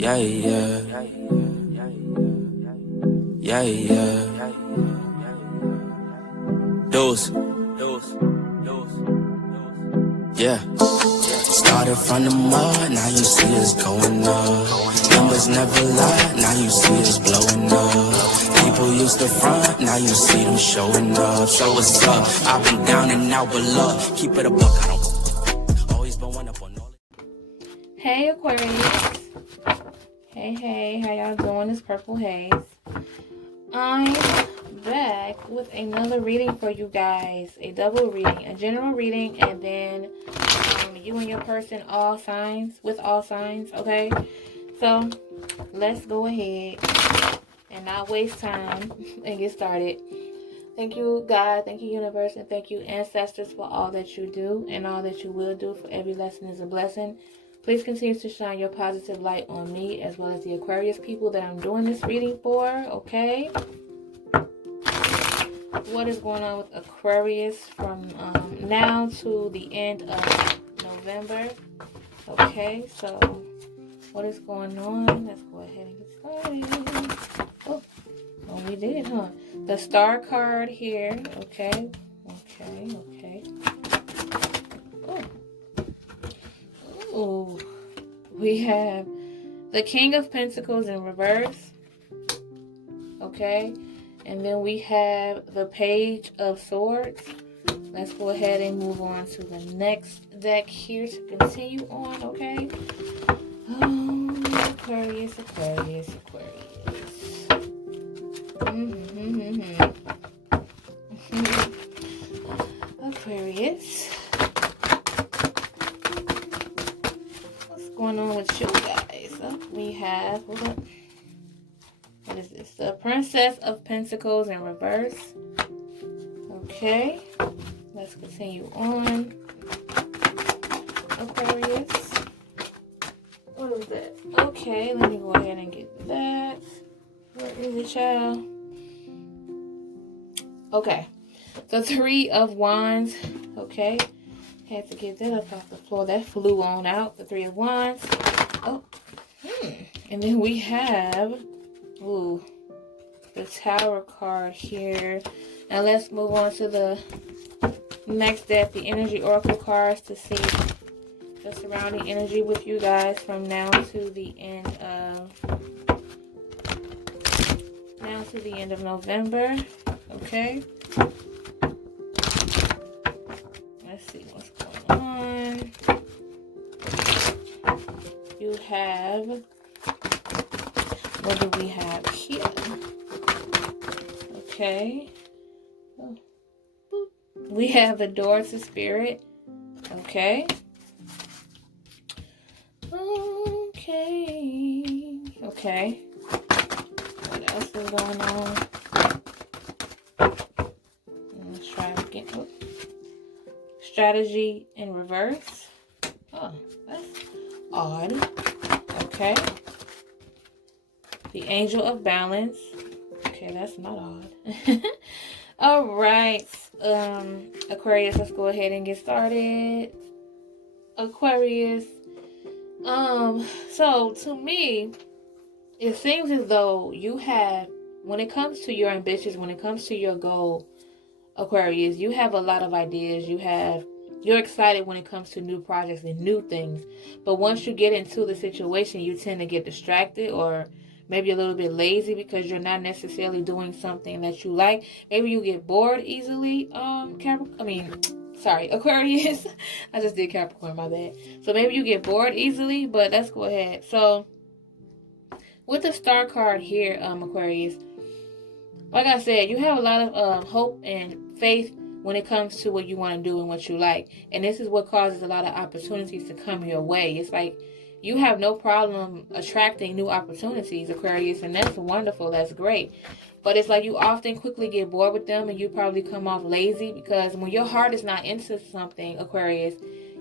Yeah, yeah. Yeah, yeah. Dose. Yeah. Started from the mud, now you see us going up. Numbers never lie, now you see us blowing up. People used to front, now you see them showing up. So what's up? I've been down and out, but look, keep it a buck, I don't always been one up on all. Hey Aquarius. Hey, how y'all doing? It's Purple Haze. I'm back with another reading for you guys. A double reading, a general reading, and then you and your person, all signs, okay? So, let's go ahead and not waste time and get started. Thank you, God, thank you, universe, and thank you, ancestors, for all that you do and all that you will do, for every lesson is a blessing. Please continue to shine your positive light on me as well as the Aquarius people that I'm doing this reading for, okay? What is going on with Aquarius from now to the end of November? Okay, so what is going on? Let's go ahead and get started. Oh, we did, huh? The Star card here, okay. Ooh, we have the King of Pentacles in reverse, okay, and then we have the Page of Swords. Let's go ahead and move on to the next deck here to continue on, okay. Aquarius. Aquarius. What's going on with you guys? We have, hold up. What is this? The Princess of Pentacles in reverse. Okay. Let's continue on. Aquarius. What is that? Okay, let me go ahead and get that. Where is it, child? Okay. The Three of Wands. Okay. Had to get that up off the floor. That flew on out. The Three of Wands. Oh. And then we have, the Tower card here. Now let's move on to the next deck, the Energy Oracle cards, to see the surrounding energy with you guys from now to the end of November. Okay. Let's see what's going on. You have, what do we have here? Okay. We have the Door to Spirit. Okay. Okay. What else is going on? Let's try to get Strategy in reverse. Oh, that's odd. Okay. The Angel of Balance. Okay, that's not odd. All right. Aquarius, let's go ahead and get started. Aquarius. So to me, it seems as though you have, when it comes to your ambitions, when it comes to your goal, Aquarius, you have a lot of ideas. You're excited when it comes to new projects and new things. But once you get into the situation, you tend to get distracted or maybe a little bit lazy because you're not necessarily doing something that you like. Maybe you get bored easily, Aquarius. I just did Capricorn, my bad. So maybe you get bored easily, but let's go ahead. So with the Star card here, Aquarius, like I said, you have a lot of hope and faith when it comes to what you want to do and what you like. And this is what causes a lot of opportunities to come your way. It's like you have no problem attracting new opportunities, Aquarius, and that's wonderful. That's great. But it's like you often quickly get bored with them and you probably come off lazy because when your heart is not into something, Aquarius,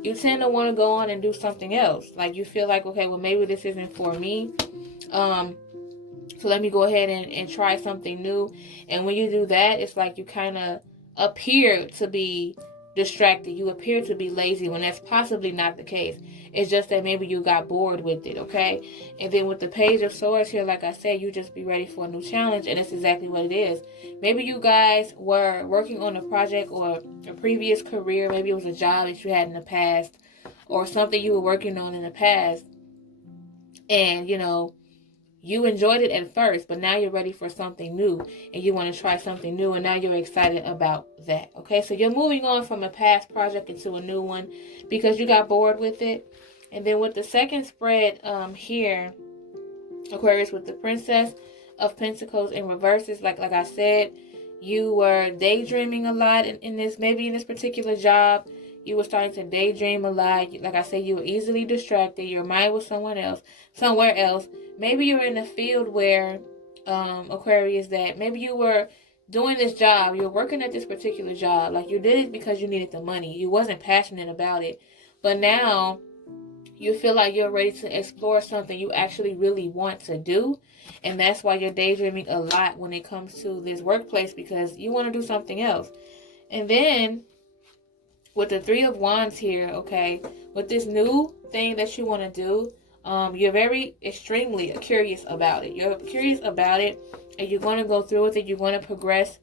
you tend to want to go on and do something else. Like you feel like, okay, well, maybe this isn't for me. So let me go ahead and try something new. And when you do that, it's like you kind of appear to be distracted. You appear to be lazy when that's possibly not the case. It's just that maybe you got bored with it, okay? And then with the Page of Swords here, like I said, you just be ready for a new challenge, and it's exactly what it is. Maybe you guys were working on a project or a previous career. Maybe it was a job that you had in the past or something you were working on in the past. And, you enjoyed it at first, but now you're ready for something new and you want to try something new, and now you're excited about that. Okay, so you're moving on from a past project into a new one because you got bored with it. And then with the second spread here, Aquarius, with the Princess of Pentacles in reverses, like I said, you were daydreaming a lot in this, maybe in this particular job. You were starting to daydream a lot. Like I said, you were easily distracted. Your mind was somewhere else. Maybe you're in a field where, Aquarius, that maybe you were doing this job. You were working at this particular job. Like, you did it because you needed the money. You wasn't passionate about it. But now you feel like you're ready to explore something you actually really want to do. And that's why you're daydreaming a lot when it comes to this workplace, because you want to do something else. And then with the Three of Wands here, okay, with this new thing that you want to do, you're very extremely curious about it. You're curious about it, and you're going to go through with it. You're going to progress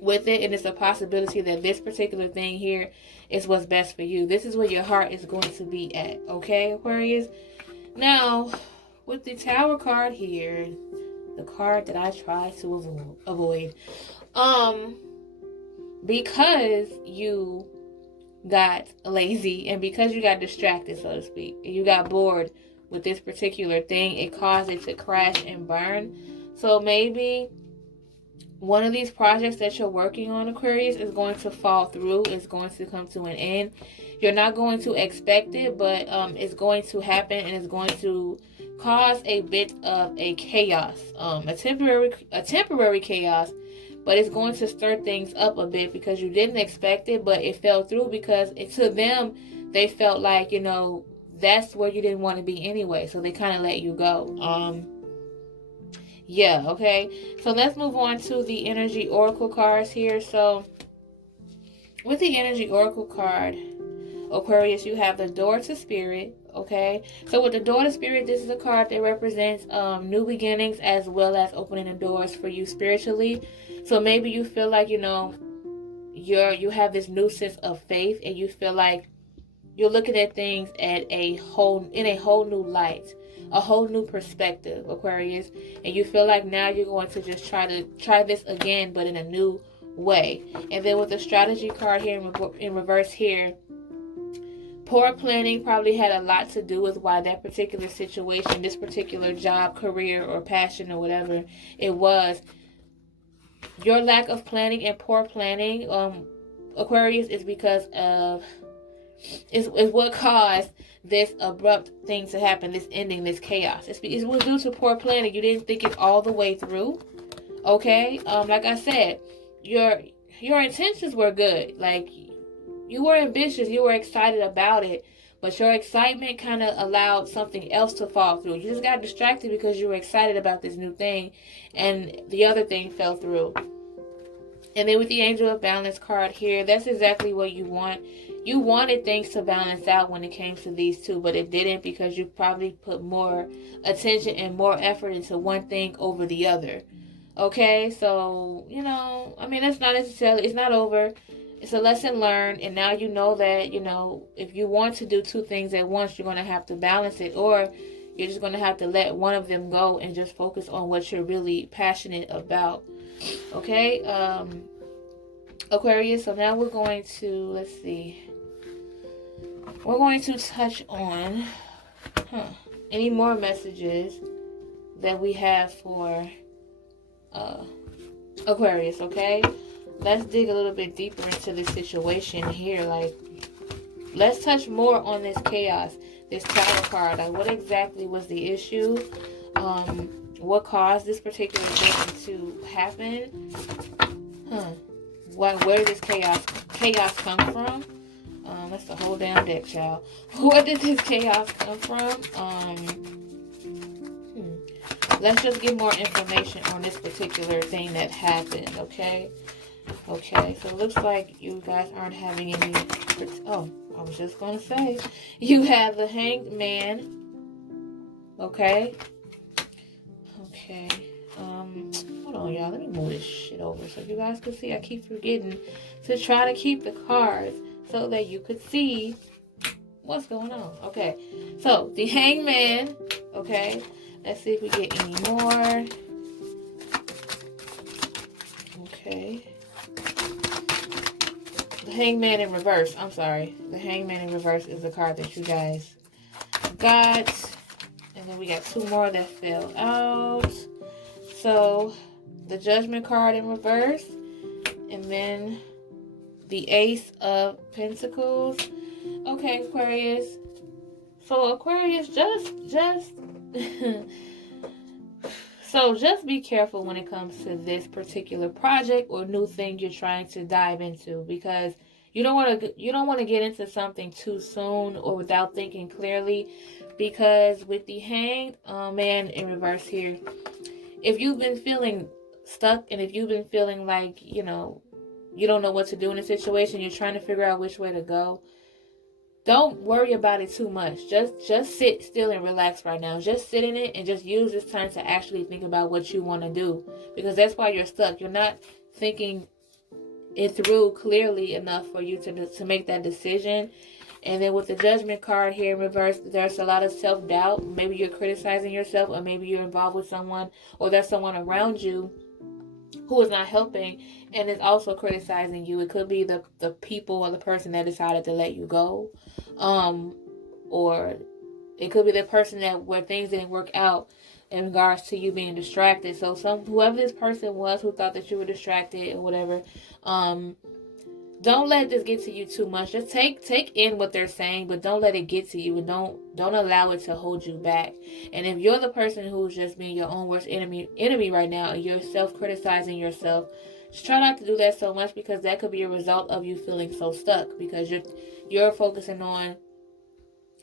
with it, and it's a possibility that this particular thing here is what's best for you. This is where your heart is going to be at, okay, Aquarius? Now, with the Tower card here, the card that I try to avoid, because you got lazy and because you got distracted, so to speak, and you got bored with this particular thing, it caused it to crash and burn. So maybe one of these projects that you're working on, Aquarius, is going to fall through. It's going to come to an end. You're not going to expect it, but it's going to happen, and it's going to cause a bit of a chaos, a temporary chaos. But it's going to stir things up a bit because you didn't expect it, but it fell through because to them, they felt like, that's where you didn't want to be anyway. So they kind of let you go. Yeah, okay. So let's move on to the Energy Oracle cards here. So with the Energy Oracle card, Aquarius, you have the Door to Spirit. Okay, so with the Door to Spirit, this is a card that represents new beginnings as well as opening the doors for you spiritually. So maybe you feel like, you have this new sense of faith, and you feel like you're looking at things in a whole new light, a whole new perspective, Aquarius. And you feel like now you're going to just try this again, but in a new way. And then with the Strategy card here in reverse here, poor planning probably had a lot to do with why that particular situation, this particular job, career, or passion, or whatever it was, your lack of planning and poor planning, Aquarius, is because of is what caused this abrupt thing to happen, this ending, this chaos. It was due to poor planning. You didn't think it all the way through. Okay, like I said, your intentions were good. Like, you were ambitious, you were excited about it, but your excitement kind of allowed something else to fall through. You just got distracted because you were excited about this new thing, and the other thing fell through. And then with the Angel of Balance card here, that's exactly what you want. You wanted things to balance out when it came to these two, but it didn't because you probably put more attention and more effort into one thing over the other. Okay, so, that's not necessarily, it's not over. It's a lesson learned, and now you know that, if you want to do two things at once, you're going to have to balance it, or you're just going to have to let one of them go and just focus on what you're really passionate about. Okay, Aquarius, so now we're going to, we're going to touch on any more messages that we have for Aquarius, okay? Let's dig a little bit deeper into this situation here. Like, let's touch more on this chaos, this Tower card. Like, what exactly was the issue? What caused this particular thing to happen? Where did this chaos come from? That's the whole damn deck, child. Where did this chaos come from? Let's just get more information on this particular thing that happened, okay? Okay, so it looks like you guys aren't having any... Oh, I was just going to say. You have the Hanged Man. Okay. Okay. Hold on, y'all. Let me move this shit over so you guys can see. I keep forgetting to try to keep the cards so that you could see what's going on. Okay. So, the Hanged Man. Okay. Let's see if we get any more. Okay. The Hangman in reverse. I'm sorry. The Hangman in reverse is the card that you guys got. And then we got two more that fell out. So, the Judgment card in reverse. And then the Ace of Pentacles. Okay, Aquarius. So, Aquarius, just so just be careful when it comes to this particular project or new thing you're trying to dive into, because you don't want to get into something too soon or without thinking clearly, because with the Hanged Man in reverse here, if you've been feeling stuck and if you've been feeling like, you don't know what to do in a situation, you're trying to figure out which way to go, don't worry about it too much. Just sit still and relax right now. Just sit in it and just use this time to actually think about what you want to do. Because that's why you're stuck. You're not thinking it through clearly enough for you to make that decision. And then with the Judgment card here in reverse, there's a lot of self-doubt. Maybe you're criticizing yourself, or maybe you're involved with someone, or there's someone around you who is not helping and is also criticizing you. It could be the people or the person that decided to let you go. Or it could be the person where things didn't work out in regards to you being distracted. So whoever this person was who thought that you were distracted or whatever, don't let this get to you too much. Just take in what they're saying, but don't let it get to you, and don't allow it to hold you back. And if you're the person who's just being your own worst enemy right now, and you're self-criticizing yourself, just try not to do that so much, because that could be a result of you feeling so stuck, because you're focusing on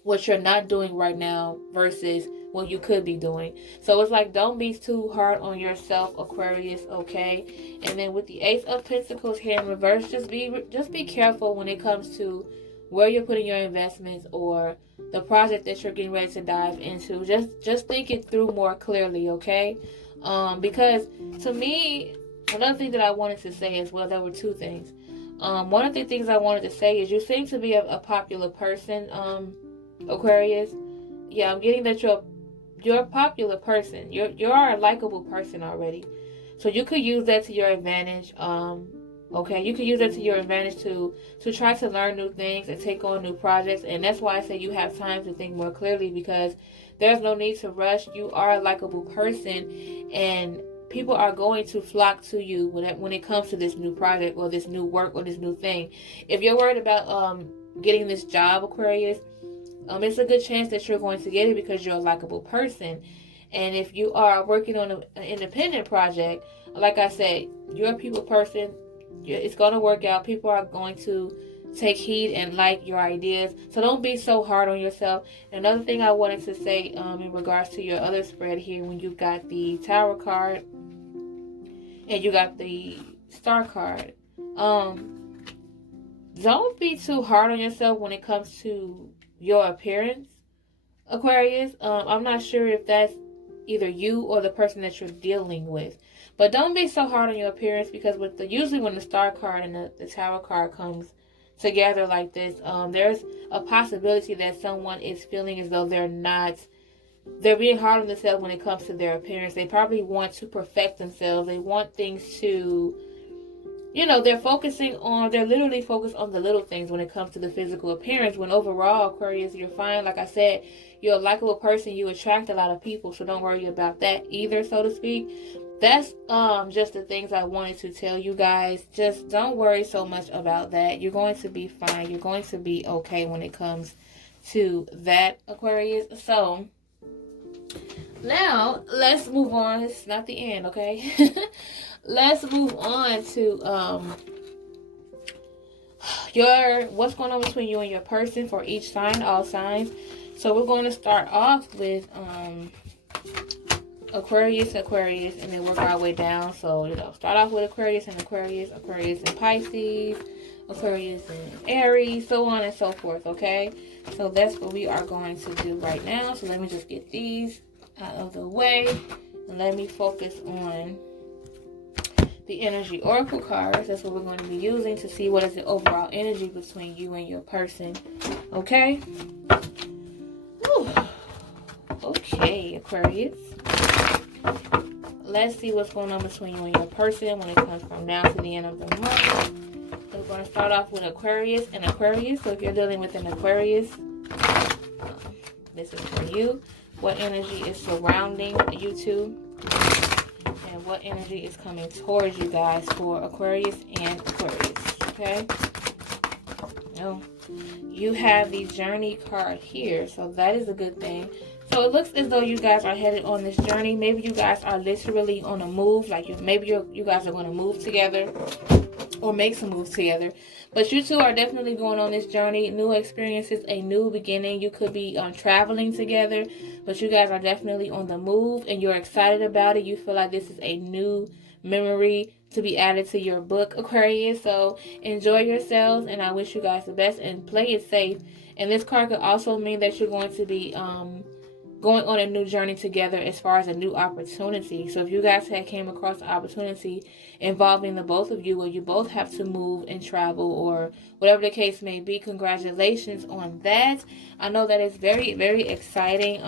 what you're not doing right now versus what you could be doing. So it's like, don't be too hard on yourself, Aquarius, okay? And then with the Ace of Pentacles here in reverse, just be careful when it comes to where you're putting your investments or the project that you're getting ready to dive into. Just think it through more clearly, okay? Because to me, another thing that I wanted to say as well, there were two things. One of the things I wanted to say is you seem to be a popular person, Aquarius. Yeah, I'm getting that you're a popular person. You're a likable person already. So you could use that to your advantage. Okay, you could use that to your advantage to try to learn new things and take on new projects. And that's why I say you have time to think more clearly, because there's no need to rush. You are a likable person, and people are going to flock to you when it comes to this new project or this new work or this new thing. If you're worried about getting this job, Aquarius, it's a good chance that you're going to get it because you're a likable person. And if you are working on an independent project, like I said, you're a people person. It's going to work out. People are going to take heed and like your ideas. So don't be so hard on yourself. And another thing I wanted to say in regards to your other spread here, when you've got the Tower card and you got the Star card, don't be too hard on yourself when it comes to your appearance, Aquarius. I'm not sure if that's either you or the person that you're dealing with, but don't be so hard on your appearance, because usually when the Star card and the Tower card comes together like this, there's a possibility that someone is feeling as though they're being hard on themselves when it comes to their appearance. They probably want to perfect themselves. They want things to, they're literally focused on the little things when it comes to the physical appearance, when overall, Aquarius, you're fine. Like I said, you're a likable person. You attract a lot of people, so don't worry about that either, so to speak. That's just the things I wanted to tell you guys. Just don't worry so much about that. You're going to be fine. You're going to be okay when it comes to that, Aquarius. So now let's move on. It's not the end, okay? Let's move on to what's going on between you and your person for each sign, all signs. So we're going to start off with Aquarius, Aquarius, and then work our way down. So, you know, start off with Aquarius and Aquarius, Aquarius and Pisces, Aquarius and Aries, so on and so forth, okay? So that's what we are going to do right now. So let me just get these out of the way, and let me focus on the energy oracle cards. That's what we're going to be using to see what is the overall energy between you and your person, okay? Whew. Okay, Aquarius. Let's see what's going on between you and your person when it comes from now to the end of the month. So we're going to start off with Aquarius and Aquarius. So if you're dealing with an Aquarius, this is for you. What energy is surrounding you two? And what energy is coming towards you guys for Aquarius and Aquarius, okay? No. You have the Journey card here, so that is a good thing. So it looks as though you guys are headed on this journey. Maybe you guys are literally on a move. Like maybe you guys are going to move together or make some moves together. But you two are definitely going on this journey. New experiences, a new beginning. You could be traveling together. But you guys are definitely on the move and you're excited about it. You feel like this is a new memory to be added to your book, Aquarius. So enjoy yourselves and I wish you guys the best and play it safe. And this card could also mean that you're going to be going on a new journey together as far as a new opportunity. So if you guys had came across an opportunity involving the both of you where you both have to move and travel or whatever the case may be, congratulations on that. I know that it's very, very exciting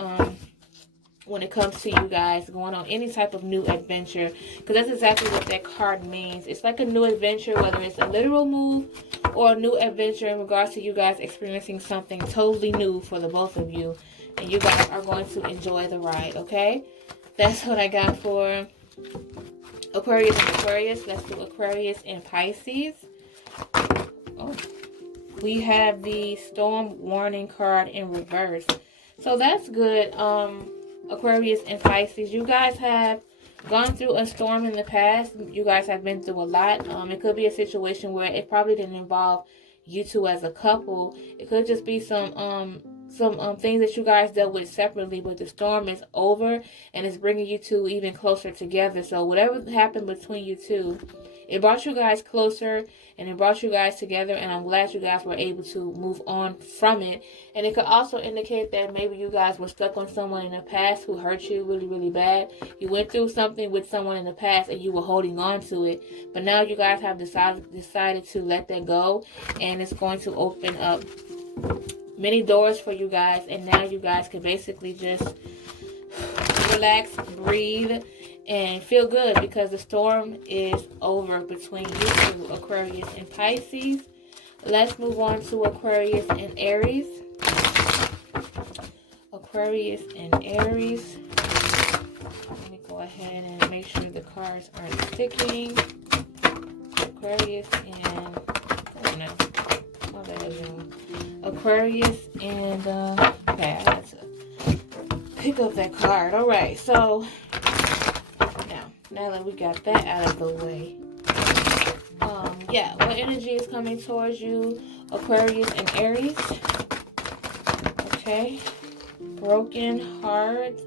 when it comes to you guys going on any type of new adventure, because that's exactly what that card means. It's like a new adventure, whether it's a literal move or a new adventure in regards to you guys experiencing something totally new for the both of you. And you guys are going to enjoy the ride, okay? That's what I got for Aquarius and Aquarius. Let's do Aquarius and Pisces. Oh, we have the Storm Warning card in reverse. So that's good, Aquarius and Pisces. You guys have gone through a storm in the past. You guys have been through a lot. It could be a situation where it probably didn't involve you two as a couple. It could just be some things that you guys dealt with separately, but the storm is over and it's bringing you two even closer together. So whatever happened between you two, it brought you guys closer and it brought you guys together, and I'm glad you guys were able to move on from it. And it could also indicate that maybe you guys were stuck on someone in the past who hurt you really, really bad. You went through something with someone in the past and you were holding on to it, but now you guys have decided to let that go, and it's going to open up many doors for you guys, and now you guys can basically just relax, breathe, and feel good because the storm is over between you two, Aquarius and Pisces. Let's move on to Aquarius and Aries. Aquarius and Aries. Let me go ahead and make sure the cards aren't sticking. Aquarius and... oh no. What the hell is wrong? Aquarius and... okay, I had to pick up that card. Alright, so... now that we got that out of the way, yeah, what energy is coming towards you, Aquarius and Aries? Okay, broken heart.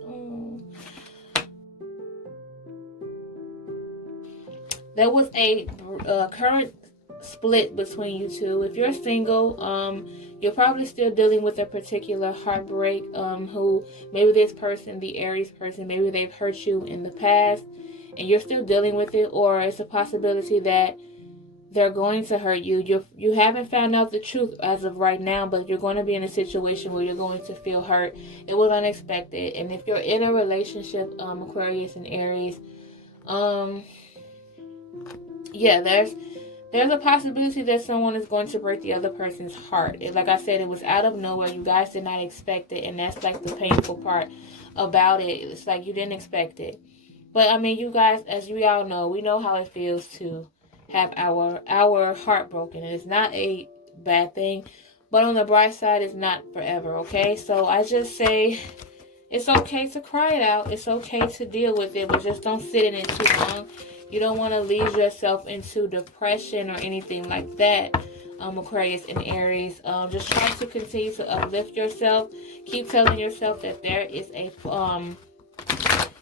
There was a current split between you two. If you're single, you're probably still dealing with a particular heartbreak. Who maybe this person, the Aries person, maybe they've hurt you in the past, and you're still dealing with it, or it's a possibility that they're going to hurt you. You haven't found out the truth as of right now, but you're going to be in a situation where you're going to feel hurt. It was unexpected. And if you're in a relationship, Aquarius and Aries, yeah, there's a possibility that someone is going to break the other person's heart. Like I said, it was out of nowhere. You guys did not expect it, and that's like the painful part about it. It's like you didn't expect it. But I mean, you guys, as we all know, we know how it feels to have our heart broken. And it's not a bad thing, but on the bright side, it's not forever, okay? So I just say it's okay to cry it out. It's okay to deal with it, but just don't sit in it too long. You don't want to lead yourself into depression or anything like that, Aquarius and Aries. Just try to continue to uplift yourself. Keep telling yourself that there is a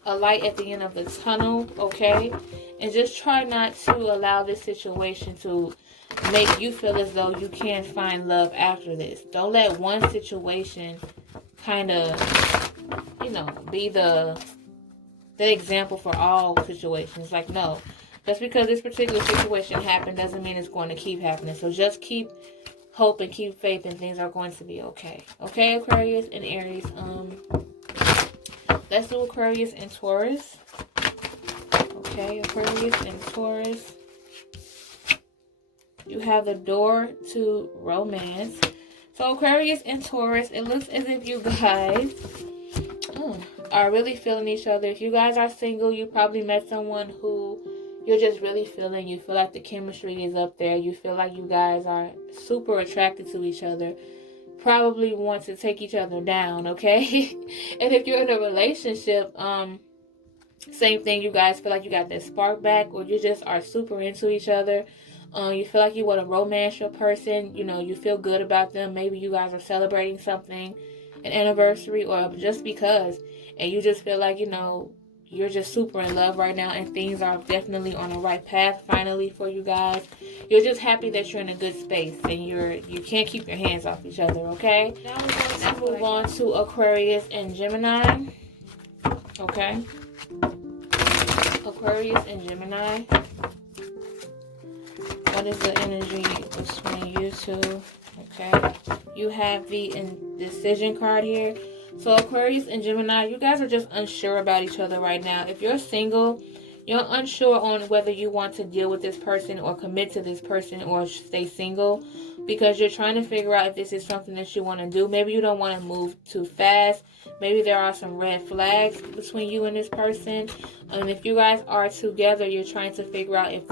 a light at the end of the tunnel, okay? And just try not to allow this situation to make you feel as though you can't find love after this. Don't let one situation kind of, you know, be the example for all situations. Like, no, just because this particular situation happened doesn't mean it's going to keep happening. So just keep hope and keep faith, and things are going to be okay. Okay, Aquarius and Aries. Let's do Aquarius and Taurus. Okay, Aquarius and Taurus. You have the door to romance. So Aquarius and Taurus, it looks as if you guys are really feeling each other. If you guys are single, you probably met someone who you're just really feeling. You feel like the chemistry is up there. You feel like you guys are super attracted to each other. Probably want to take each other down, okay? And if you're in a relationship, same thing. You guys feel like you got that spark back, or you just are super into each other. You feel like you want to romance your person. You know, you feel good about them. Maybe you guys are celebrating something, an anniversary, or just because. And you just feel like, you know, you're just super in love right now, and things are definitely on the right path finally for you guys. You're just happy that you're in a good space, and you can't keep your hands off each other, okay? Now we're going to move on to Aquarius and Gemini. Okay? Aquarius and Gemini. What is the energy between you two? Okay? You have the indecision card here. So Aquarius and Gemini, you guys are just unsure about each other right now. If you're single, you're unsure on whether you want to deal with this person or commit to this person or stay single, because you're trying to figure out if this is something that you want to do. Maybe you don't want to move too fast. Maybe there are some red flags between you and this person. And if you guys are together, you're trying to figure out if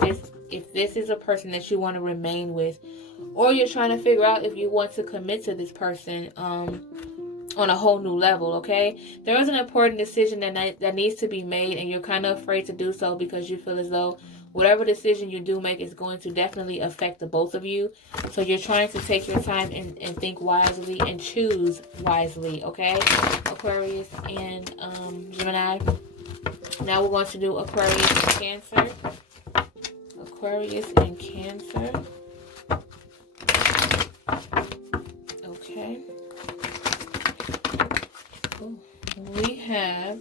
this is a person that you want to remain with, or you're trying to figure out if you want to commit to this person on a whole new level, okay? There is an important decision that needs to be made, and you're kind of afraid to do so because you feel as though whatever decision you do make is going to definitely affect the both of you. So you're trying to take your time and think wisely and choose wisely, okay? Aquarius and Gemini. Now we're going to do Aquarius and Cancer. Aquarius and Cancer. Okay. We have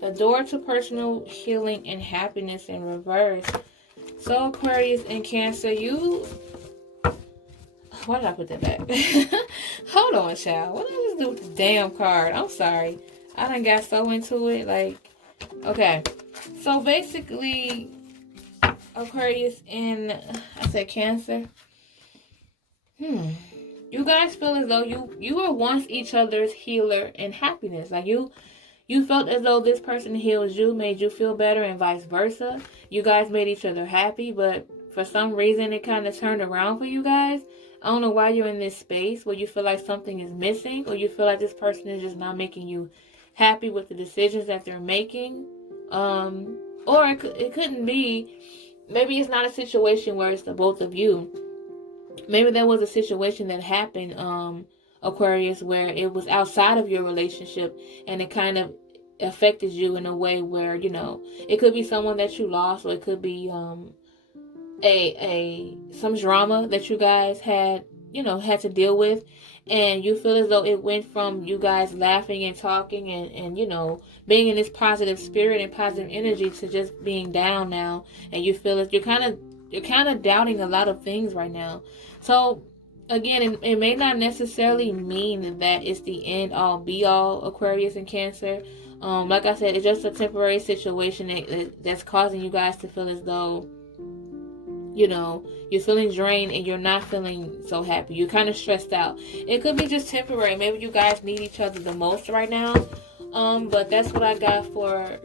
the door to personal healing and happiness in reverse. So Aquarius and Cancer, why did I put that back? Hold on, child. What did I just do with the damn card? I'm sorry. I done got so into it. Like, okay. So basically, Aquarius and, I said Cancer. You guys feel as though you were once each other's healer and happiness. Like you felt as though this person heals you, made you feel better, and vice versa. You guys made each other happy, but for some reason it kind of turned around for you guys. I don't know why you're in this space where you feel like something is missing, or you feel like this person is just not making you happy with the decisions that they're making. Or it couldn't be. Maybe it's not a situation where it's the both of you. Maybe there was a situation that happened, Aquarius, where it was outside of your relationship, and it kind of affected you in a way where, you know, it could be someone that you lost, or it could be some drama that you guys had to deal with, and you feel as though it went from you guys laughing and talking and you know, being in this positive spirit and positive energy to just being down now, and you feel that you're kind of doubting a lot of things right now. So again, it may not necessarily mean that it's the end all be all, Aquarius and Cancer. Like I said, it's just a temporary situation that's causing you guys to feel as though, you know, you're feeling drained and you're not feeling so happy. You're kind of stressed out. It could be just temporary. Maybe you guys need each other the most right now. But that's what I got for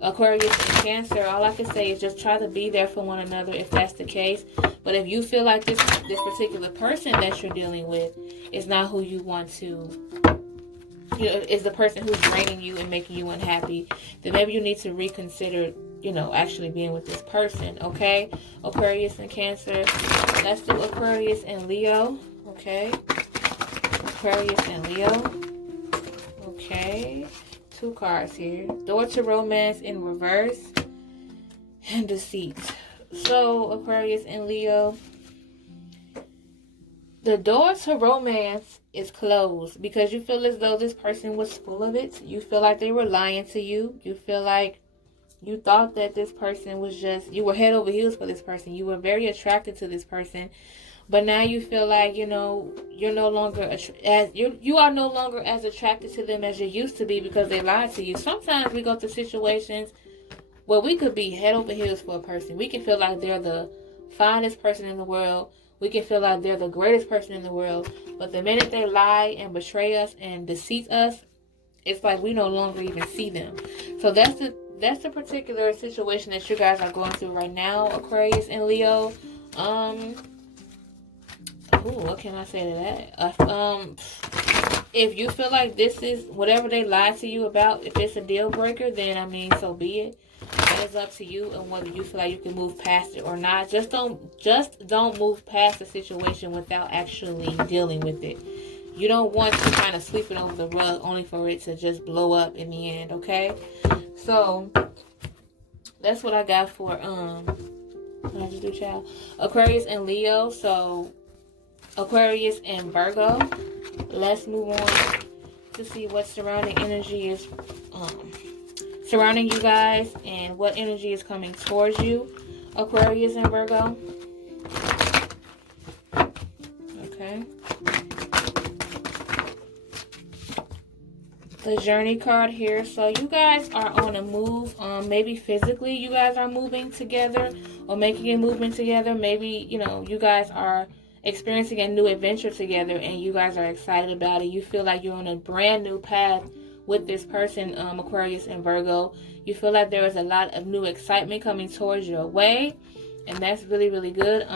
Aquarius and Cancer. All I can say is just try to be there for one another if that's the case. But if you feel like this particular person that you're dealing with is not who you want to, you know, is the person who's draining you and making you unhappy, then maybe you need to reconsider, you know, actually being with this person, okay? Aquarius and Cancer. Let's do Aquarius and Leo, okay? Aquarius and Leo. Okay. 2 cards here. Door to romance in reverse and deceit. So, Aquarius and Leo, the door to romance is closed because you feel as though this person was full of it. You feel like they were lying to you. You feel like you thought that this person was just, you were head over heels for this person. You were very attracted to this person. But now you feel like, you know, you're no longer you are no longer as attracted to them as you used to be because they lied to you. Sometimes we go through situations where we could be head over heels for a person. We can feel like they're the finest person in the world. We can feel like they're the greatest person in the world. But the minute they lie and betray us and deceive us, it's like we no longer even see them. So that's the particular situation that you guys are going through right now, Aquarius and Leo. What can I say to that? If you feel like this is whatever they lied to you about, if it's a deal breaker, then I mean, so be it. It is up to you and whether you feel like you can move past it or not. Just don't move past the situation without actually dealing with it. You don't want to kind of sweep it over the rug only for it to just blow up in the end, okay? So that's what I got for what I just do, child? Aquarius and Leo. So Aquarius and Virgo. Let's move on to see what surrounding energy is surrounding you guys and what energy is coming towards you, Aquarius and Virgo. Okay. The Journey card here. So you guys are on a move. Maybe physically you guys are moving together or making a movement together. Maybe, you know, you guys are experiencing a new adventure together and you guys are excited about it. You feel like you're on a brand new path with this person, Aquarius and Virgo. You feel like there is a lot of new excitement coming towards your way, and that's really, really good.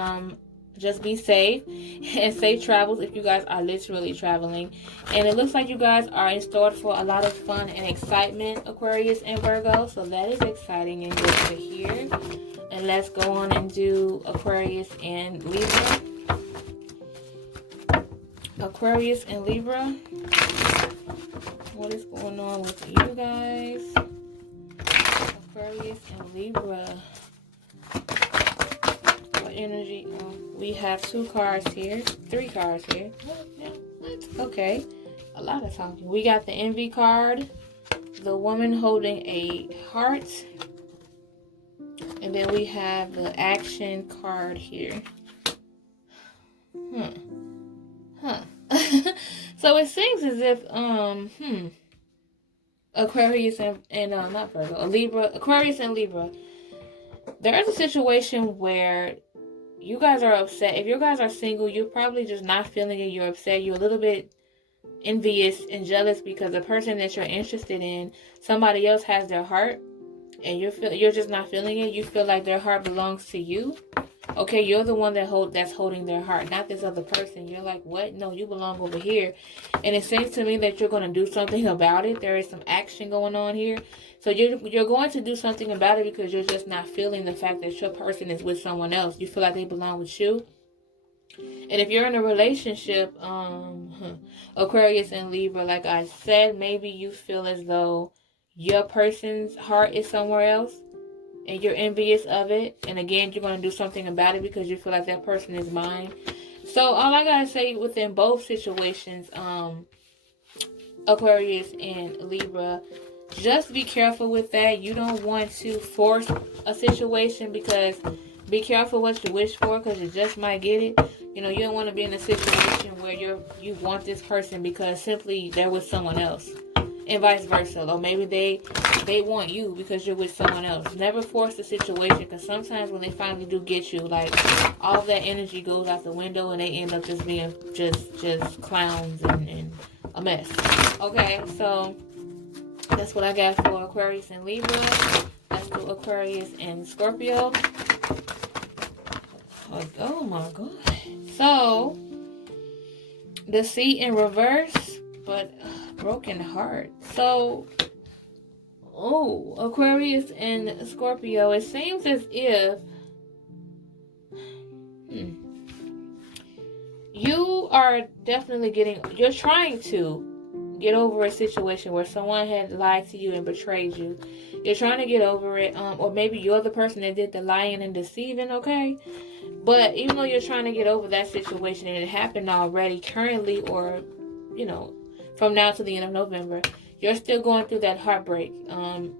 Just be safe and safe travels if you guys are literally traveling. And it looks like you guys are in store for a lot of fun and excitement, Aquarius and Virgo. So that is exciting and good to hear. And let's go on and do Aquarius and Libra. Aquarius and Libra. What is going on with you guys? Aquarius and Libra. What energy? Oh, we have 2 cards here. 3 cards here. Okay. A lot of talking. We got the Envy card. The woman holding a heart. And then we have the Action card here. So it seems as if Aquarius and not Virgo, Libra, Aquarius and Libra, there is a situation where you guys are upset. If you guys are single, you're probably just not feeling it. You're upset. You're a little bit envious and jealous because the person that you're interested in, somebody else has their heart, and you're just not feeling it. You feel like their heart belongs to you. Okay, you're the one that's holding their heart, not this other person. You're like, what? No, you belong over here. And it seems to me that you're going to do something about it. There is some action going on here. So you're going to do something about it because you're just not feeling the fact that your person is with someone else. You feel like they belong with you. And if you're in a relationship, Aquarius and Libra, like I said, maybe you feel as though your person's heart is somewhere else. And you're envious of it. And again, you're going to do something about it because you feel like that person is mine. So all I got to say within both situations, Aquarius and Libra, just be careful with that. You don't want to force a situation because be careful what you wish for because you just might get it. You know, you don't want to be in a situation where you want this person because simply they're with someone else. And vice versa. Or maybe they want you because you're with someone else. Never force the situation because sometimes when they finally do get you, like all that energy goes out the window and they end up just being just clowns and a mess. Okay, so that's what I got for Aquarius and Libra. Let's do Aquarius and Scorpio. Oh my god. So Deceit in reverse, but broken heart. So, Aquarius and Scorpio, it seems as if you are definitely you're trying to get over a situation where someone had lied to you and betrayed you. You're trying to get over it, or maybe you're the person that did the lying and deceiving, okay? But even though you're trying to get over that situation and it happened already, currently, or, from now to the end of November, you're still going through that heartbreak.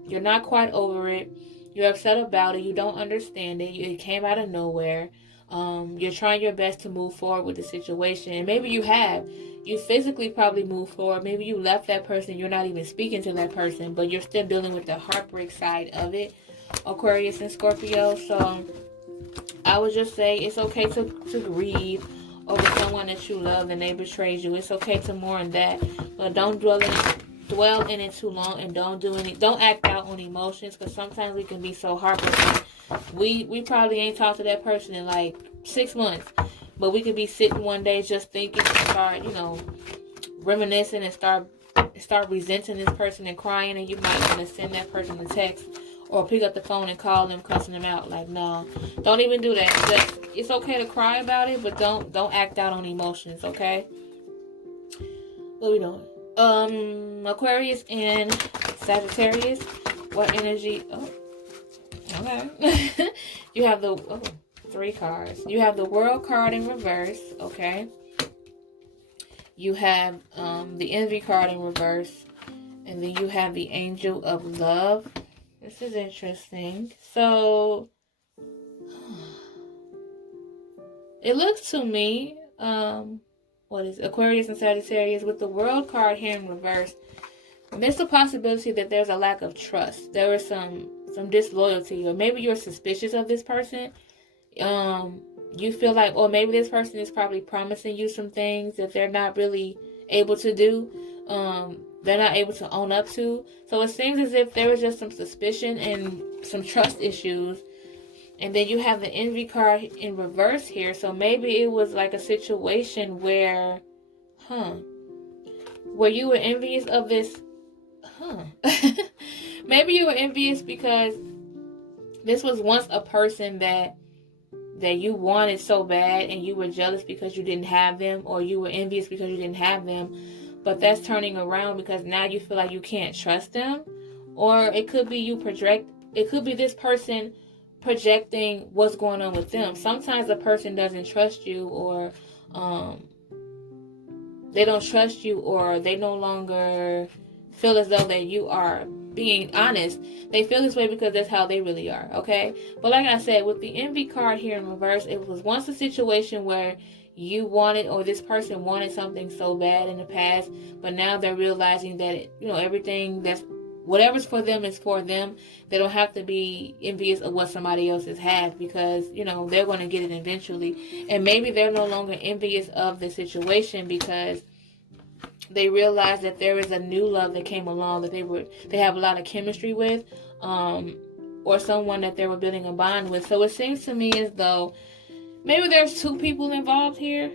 You're not quite over it. You're upset about it. You don't understand it. It came out of nowhere. You're trying your best to move forward with the situation. And maybe you have. You physically probably moved forward. Maybe you left that person. You're not even speaking to that person. But you're still dealing with the heartbreak side of it, Aquarius and Scorpio. So I would just say it's okay to grieve over someone that you love and they betrayed you. It's okay to mourn that. But don't dwell in it too long, and don't act out on emotions, because sometimes we can be so heartbroken. We probably ain't talked to that person in like 6 months, but we could be sitting one day just thinking and start, reminiscing and start resenting this person and crying, and you might want to send that person a text or pick up the phone and call them, cussing them out. Like, no, don't even do that. It's okay to cry about it, but don't act out on emotions, okay? What we doing? Aquarius and Sagittarius. What energy? Oh, okay. You have the 3 cards. You have the World card in reverse. Okay. You have the Envy card in reverse, and then you have the Angel of Love. This is interesting. So it looks to me, what is Aquarius and Sagittarius with the World card here in reverse. There's a possibility that there's a lack of trust. There is some disloyalty, or maybe you're suspicious of this person. You feel like, or maybe this person is probably promising you some things that they're not really able to do. They're not able to own up to. So it seems as if there was just some suspicion and some trust issues. And then you have the Envy card in reverse here. So maybe it was like a situation where, where you were envious of this, maybe you were envious because this was once a person that you wanted so bad, and you were jealous because you didn't have them, or you were envious because you didn't have them. But that's turning around because now you feel like you can't trust them. Or it could be it could be this person projecting what's going on with them. Sometimes a person doesn't trust you, or they don't trust you, or they no longer feel as though that you are being honest. They feel this way because that's how they really are, okay? But like I said, with the Envy card here in reverse, it was once a situation where you wanted, or this person wanted something so bad in the past, but now they're realizing that, everything whatever's for them is for them. They don't have to be envious of what somebody else has, because, they're going to get it eventually. And maybe they're no longer envious of the situation because they realize that there is a new love that came along that they have a lot of chemistry with, or someone that they were building a bond with. So it seems to me as though maybe there's 2 people involved here.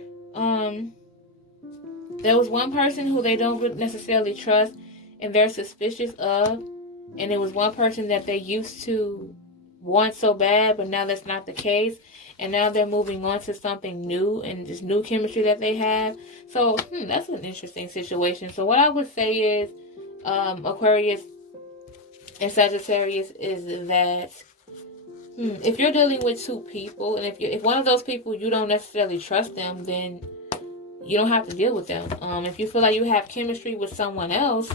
There was one person who they don't necessarily trust and they're suspicious of, and it was one person that they used to want so bad, but now that's not the case, and now they're moving on to something new and this new chemistry that they have. So that's an interesting situation. So what I would say is, Aquarius and Sagittarius, is that if you're dealing with 2 people, and if one of those people you don't necessarily trust them, then you don't have to deal with them. If you feel like you have chemistry with someone else,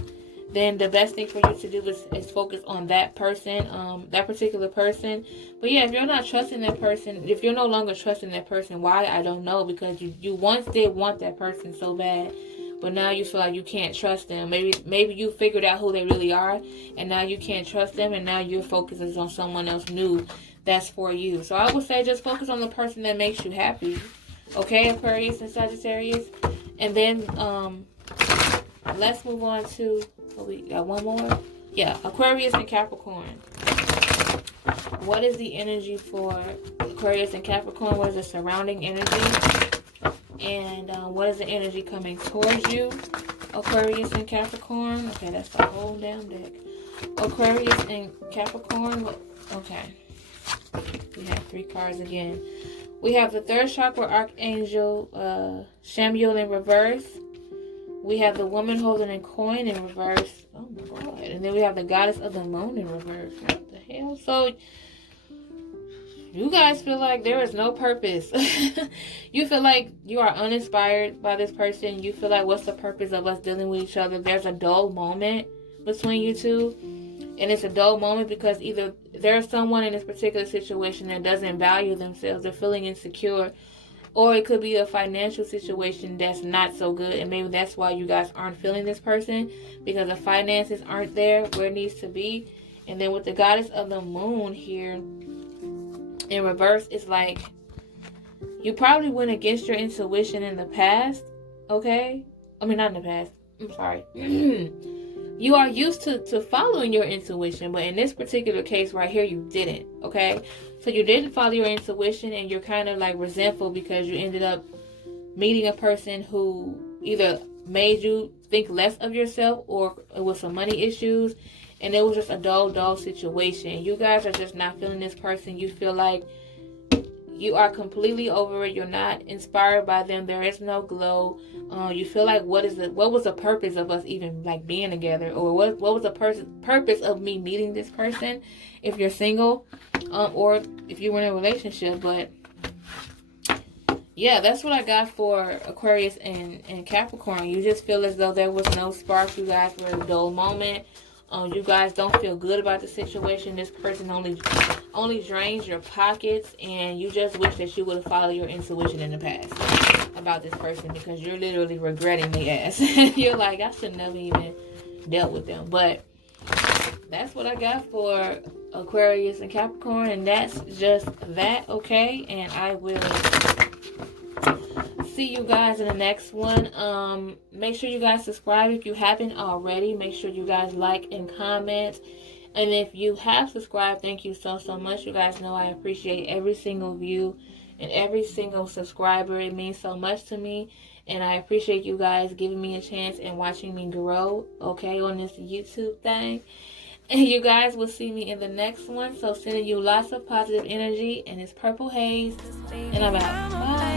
then the best thing for you to do is focus on that person, that particular person. But yeah, if you're not trusting that person, if you're no longer trusting that person, why? I don't know, because you once did want that person so bad, but now you feel like you can't trust them. Maybe you figured out who they really are, and now you can't trust them, and now your focus is on someone else new that's for you. So I would say just focus on the person that makes you happy. Okay, Aquarius and Sagittarius. And then let's move on to, we got one more. Yeah, Aquarius and Capricorn. What is the energy for Aquarius and Capricorn? What is the surrounding energy? And what is the energy coming towards you? Aquarius and Capricorn. Okay, that's the whole damn deck. Aquarius and Capricorn. Okay. We have 3 cards again. We have the 3rd chakra archangel, Samuel in reverse. We have the woman holding a coin in reverse. Oh my God. And then we have the goddess of the moon in reverse. What the hell? So you guys feel like there is no purpose. You feel like you are uninspired by this person. You feel like, what's the purpose of us dealing with each other? There's a dull moment between you two. And it's a dull moment because either there's someone in this particular situation that doesn't value themselves. They're feeling insecure. Or it could be a financial situation that's not so good. And maybe that's why you guys aren't feeling this person. Because the finances aren't there where it needs to be. And then with the goddess of the moon here in reverse, it's like you probably went against your intuition in the past. Okay? I mean, not in the past. I'm sorry. You are used to following your intuition, but in this particular case right here, you didn't, okay? So you didn't follow your intuition, and you're kind of like resentful because you ended up meeting a person who either made you think less of yourself or it was some money issues, and it was just a dull situation. You guys are just not feeling this person. You feel like you are completely over it. You're not inspired by them. There is no glow. You feel like what was the purpose of us even like being together, or what was the purpose of me meeting this person if you're single, or if you were in a relationship. But yeah, that's what I got for Aquarius and Capricorn. You just feel as though there was no spark. You guys were in a dull moment. You guys don't feel good about the situation. This person only drains your pockets, and you just wish that you would have followed your intuition in the past about this person, because you're literally regretting the ass. You're like, I should never even dealt with them. But that's what I got for Aquarius and Capricorn, and that's just that, okay? And I will see you guys in the next one. Make sure you guys subscribe if you haven't already. Make sure you guys like and comment. And if you have subscribed, thank you so much. You guys know I appreciate every single view and every single subscriber. It means so much to me, and I appreciate you guys giving me a chance and watching me grow, okay, on this YouTube thing. And you guys will see me in the next one. So sending you lots of positive energy, and it's Purple Haze, and I'm out. Bye.